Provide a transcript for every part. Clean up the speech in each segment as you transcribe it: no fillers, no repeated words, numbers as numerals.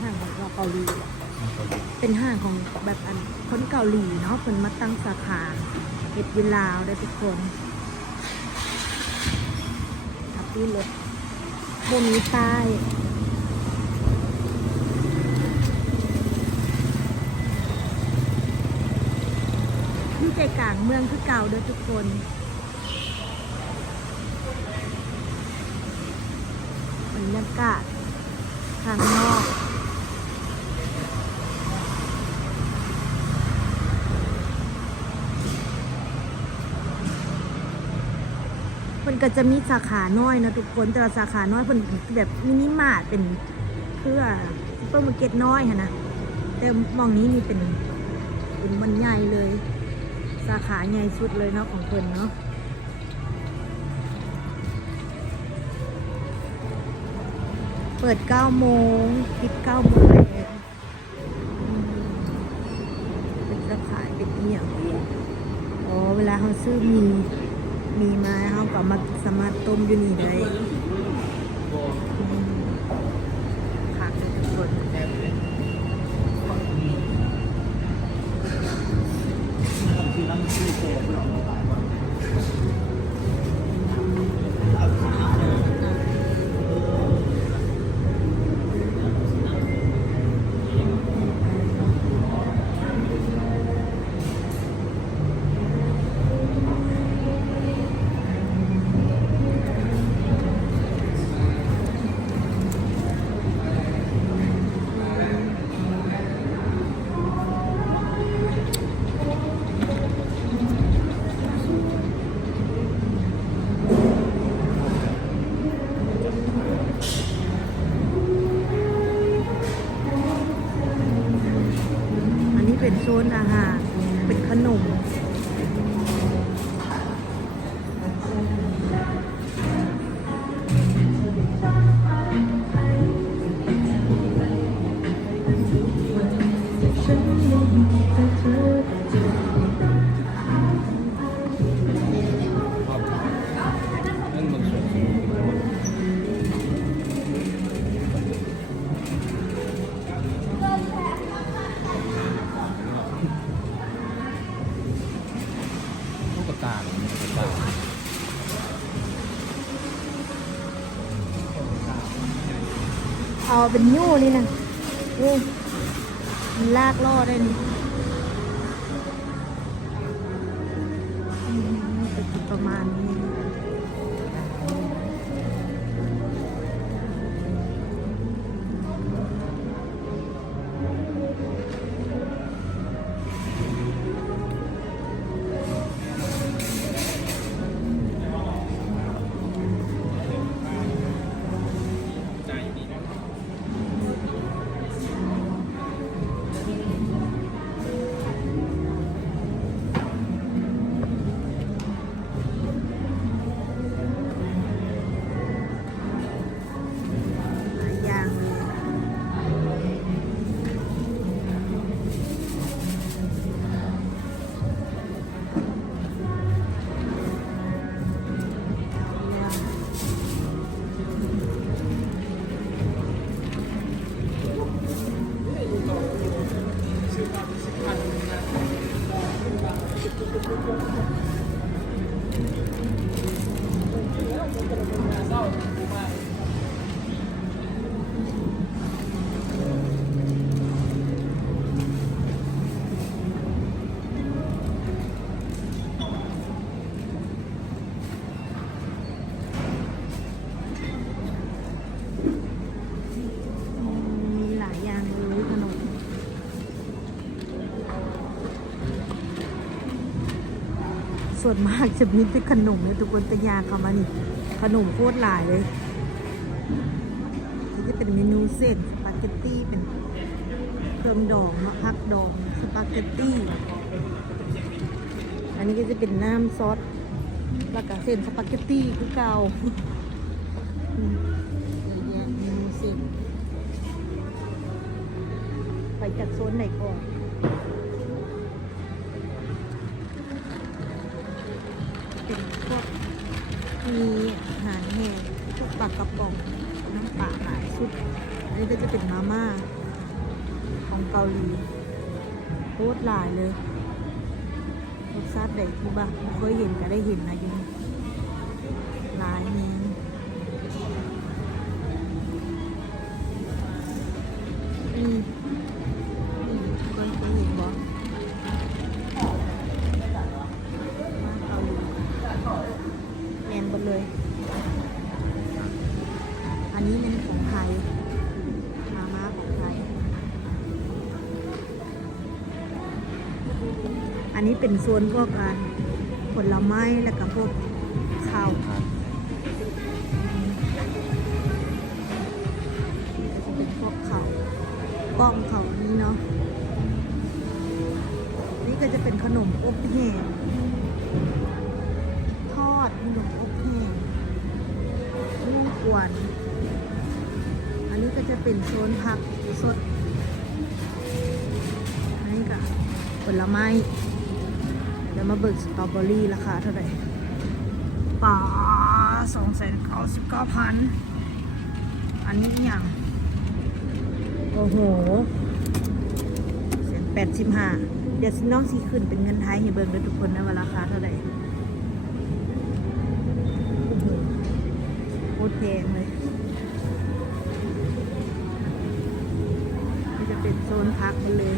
ห้างของเกาหลีเป็นห้างของแบบอันคนเกาหลีเนาะคนมาตั้งสาขาเฮ็ดอยู่ลาวได้ทุกคนทับที่รถบ่มีป้ายที่ใจกลางเมืองคือเก่าเด้อทุกคนบรรยากาศข้างนอกมันก็จะมีสาขาน้อยนะทุกคนแต่ละสาขาน้อยเป็นแบบมินิมาร์ทเป็นเพื่อซุปเปอร์มาร์เก็ตน้อยค่ะนะแต่มองนี้นี่เป็นมันใหญ่เลยสาขาใหญ่สุดเลยเนาะของเพิ่นเนาะเปิด9 โมงปิด9 โมงเลยเป็นสาขาเป็นอีหยังอ๋อเวลาเขาซื้อมีมาเขาก็มาสามารถต้มอยู่นี่ได้ขาดเลยทุกคนเป็นโซนอาหารเป็นขนมเอาเป็นยู่นี่นะนี่มันลากล่อได้นี่ประมาณนี้ส่วนมากจะมีเป็นขนมเลยทุกคนตะยาเข้ามานี่ขนมโคตรหลายเลยนี่จะเป็นเมนูเส้นสปาเกตตี้เป็นเครื่องดองมะพักดองสปาเกตตี้อันนี้ก็จะเป็นน้ำซอสแล้วก็เส้นสปาเกตตี้คือเก่าเมนูเส้นไปจากโซนไหนก่อนเป็นพวกมีอาหารแห้งพวกปลากระป๋องน้ ปากหลายสุดอันนี้ก็จะเป็นมาม่าของเกาหลีโคตรหลายเลยรสชาติใดที่บ้างเคยเห็นก็ได้เห็นนะยังหลายแฮงนี่คนเคยเห็นบ่มาเกาหลีแมนหมดเลยอันนี้เป็นของไทยมาม่าของไทยอันนี้เป็นโซนพวกผลไม้แล้วก็พวกข้าวจะเป็นพวกข้าวกล้องข้าวนี้เนาะนี่ก็จะเป็นขนมอบแห้งทอดขนมอบแห้งม่วงกวนอันนี้ก็จะเป็นโซนผักสดอันนี้ก็ผลไม้เดี๋ยวมาเบิกสตรอเบอรี่ราคาเท่าไหร่ป่า299,000อันนี้อย่างโอ้โห85เดี๋ยวน้องสีขึ้นเป็นเงินไทยให้เบิกเลยทุกคนนะว่าราคาเท่าไหร่โอ้โหโคตรแพงเลยนี่จะเป็นโซนพักกันเลย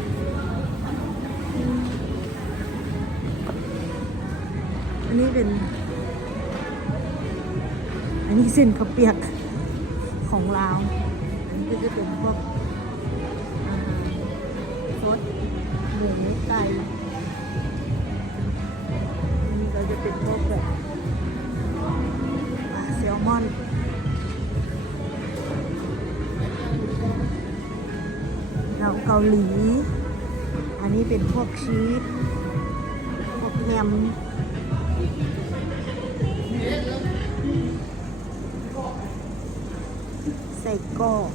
อันนี้เป็นอันนี้เส้นข้าวเปียกของลาวอันนี้ก็จะเป็นพวกซดหมูไก่อันนี้ก็จะเป็นพวกแบบแซลมอนเกาหลีอันนี้เป็นพวกชีสพวกแฮมใส่กรอก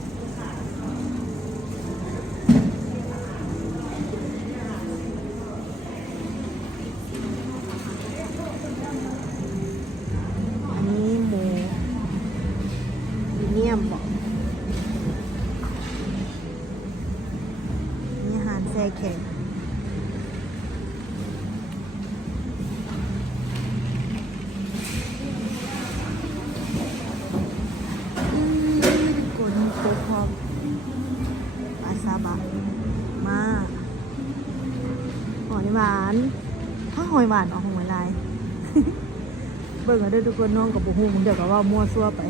อันนี้หมูพรีเมียมบอกนี่อาหารแช่แข็งมาหอยหวานถ้าหอยหวานออกหอยลาย เบิ่งกันด้วยทุกคนน้องกับบุหูมึงเดี๋ยวก็ว่ามั่วซั่วไป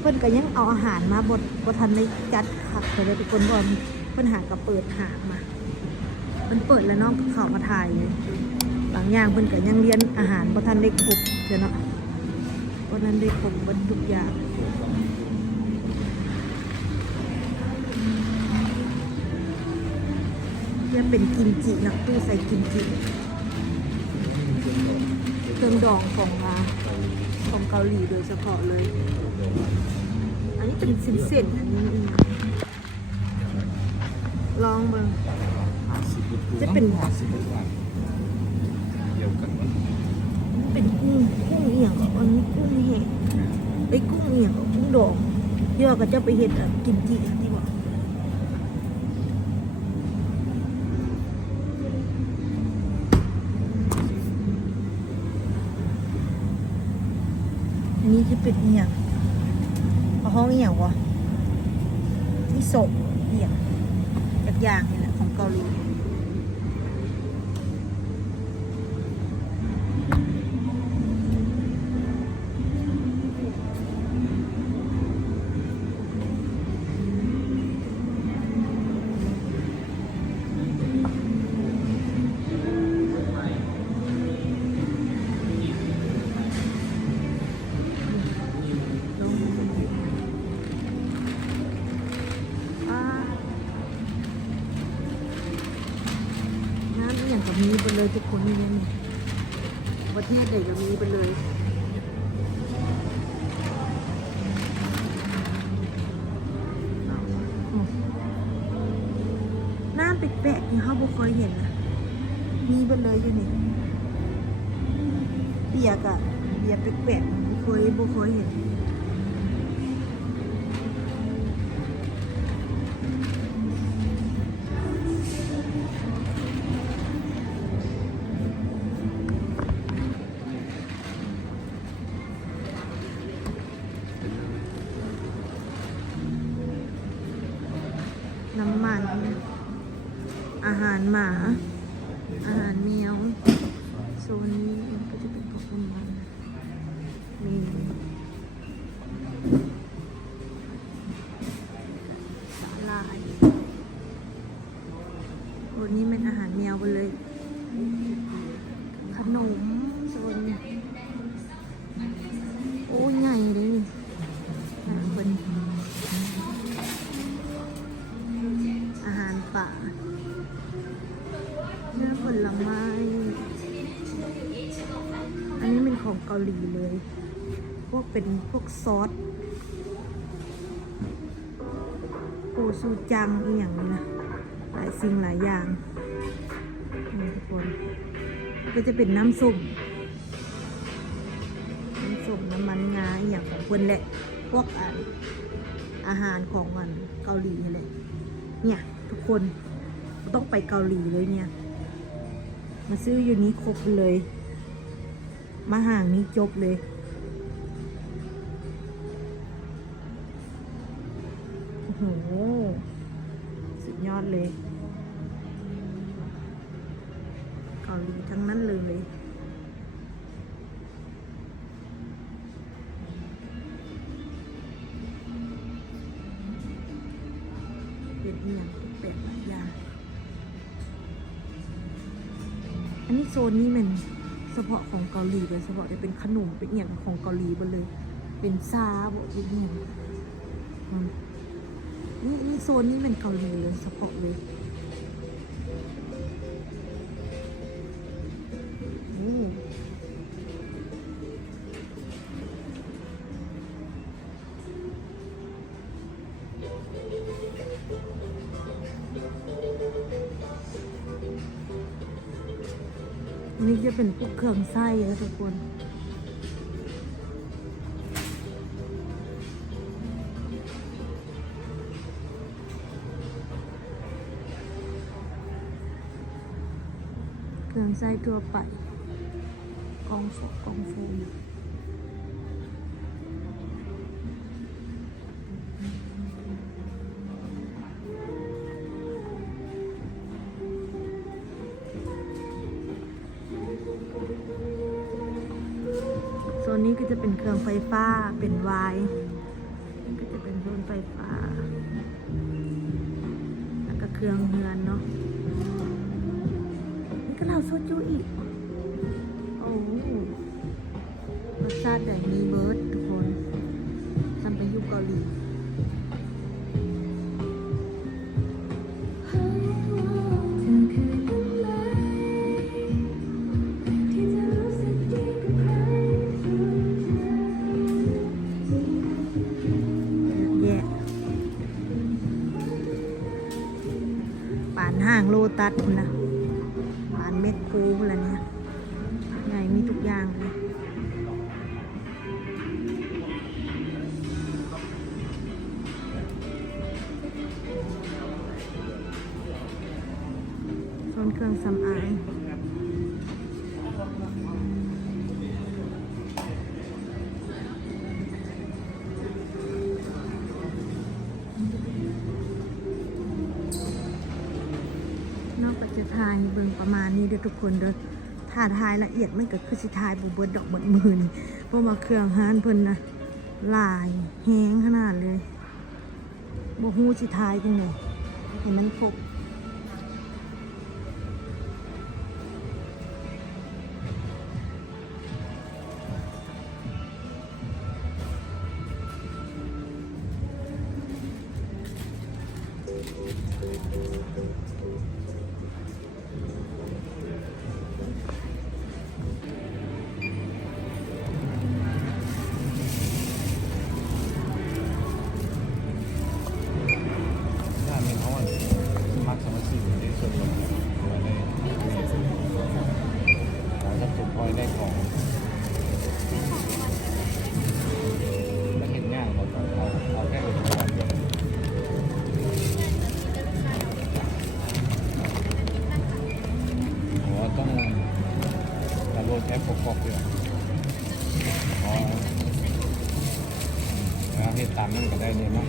เพิ่นก็ยังเอาอาหารมาบดทันได้จัดคักเลยทุกคนก่อนเพิ่นหากับเปิดหามาเพิ่นเปิดแล้วน้องก็เข้ามาถ่ายเลยบางอย่างเพิ่นก็ยังเรียนอาหารบดทันได้ครบเจ้าเนาะบดทันได้ครบบดทุกอย่างจะเป็นกิมจินะตู้ใส่กิมจิเครื่องดองของเกาหลีโดยเฉพาะเลยอันนี้เป็นเส้นๆอันนี้ลองเบิ่งจะเป็นกุ้งเอียงอันนี้กุ้งเห็ดไอ้กุ้งเอียงกุ้งดองเยอะก็จะไปเห็ดกิมจินี่บอกอันนี้จะเป็นเอียงเอาห้องเอียงวะที่ศพเอียงแบบอย่างนี่แหละของเกาหลีก็มีไปเลยทุกคนนี่เนี่ยประเทศไหนก็มีไปเลยน้ำแปลกๆที่เขาบ่เคยเห็นนะมีไปเลยอยู่นี่เบียร์แปลกๆ บ่เคยเห็นน้ำมันอาหารหมา อาหารแมวโซนนี้ก็จะเป็นพวกน้ำมันมีสาหร่ายโซนนี้เป็นอาหารแมวไปเลย ขนมโซนนี้โอ้ใหญ่เลยนี่เป็นอาหารป่าเนื้อผลไม้ อันนี้เป็นของเกาหลีเลย เป็นพวกซอสโอซูจังอีกอย่างนี้นะ หลายสิ่งหลายอย่างนี่ทุกคน ก็จะเป็นน้ำส้มน้ำมันงาอีกอย่างของคนแหละ พวกอาหารของเกาหลีเลยเนี่ยทุกคนต้องไปเกาหลีเลยเนี่ย มาซื้ออยู่นี้ครบเลย มาห่างนี้จบเลยโอ้โหสุดยอดเลยเกาหลีทั้งนั้นเลยเป็นอย่างแปลกหลายอย่างอันนี้โซนนี้มันเฉพาะของเกาหลีเลยเฉพาะจะเป็นขนมเป็นอย่างของเกาหลีหมดเลย เป็นซาบะเป็นอย่างนี่โซนนี้เป็นเกาหลีเลยเฉพาะเลยนี่จะเป็นพวกเครื่องไส้นะทุกคนเครื่องไส้ทั่วไปกองโฟมโซนนี้ก็จะเป็นเครื่องไฟฟ้าเป็นไวน์ก็จะเป็นโซนไฟฟ้าแล้วก็เครื่องเฮือนเนาะนี่ก็เราโซจูอีกโอ้รสชาติแบบมีเบิร์ดทุกคนทำไปยุคเกาหลีห่างโลตัสนะร้านเม็ดโค้งอะไรเนี่ยไงมีทุกอย่างเลยโซนเครื่องสำอางนอกจากจะทายเบิ่งประมาณนี้เด้อทุกคนเด้อถ้าทายละเอียดมันก็คือสิทายบุบเบิดดอกเบิดมือนี่เพราะว่าเครื่องหานเพิ่นนะลายแห้งขนาดเลยบ่ฮู้สิทายจังได๋ให้มันครบ ก็ได้เนี่ยเนาะ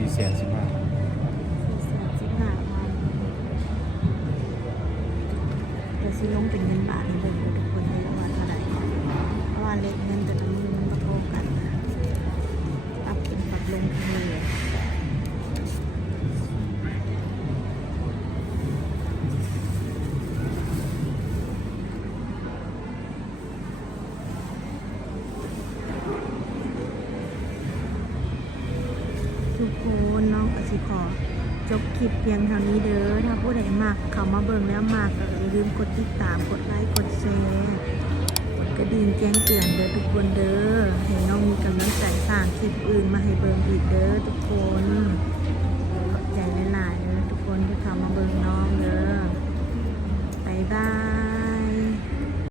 415,000 415,000เดี๋ยวสิลงเป็นเงินบาทให้เบิ่งทุกคนเลยว่าเท่าไหร่เพราะว่าเลขเงินแต่ละมือมันบ่โตกันนะปรับขึ้นปรับลงทุกมือทุกคนน้องก็สิขอจบคลิปเพียงเท่านี้เด้อถ้าผู้ใดมักเข้ามาเบิ่งแล้วมักก็อย่าลืมกดติดตามกดไลค์กดแชร์กดกระดิ่งแจ้งเตือนเด้อทุกคนเด้อให้น้องมีกำลังใจสร้างคลิปอื่นมาให้เบิ่งอีกเด้อทุกคน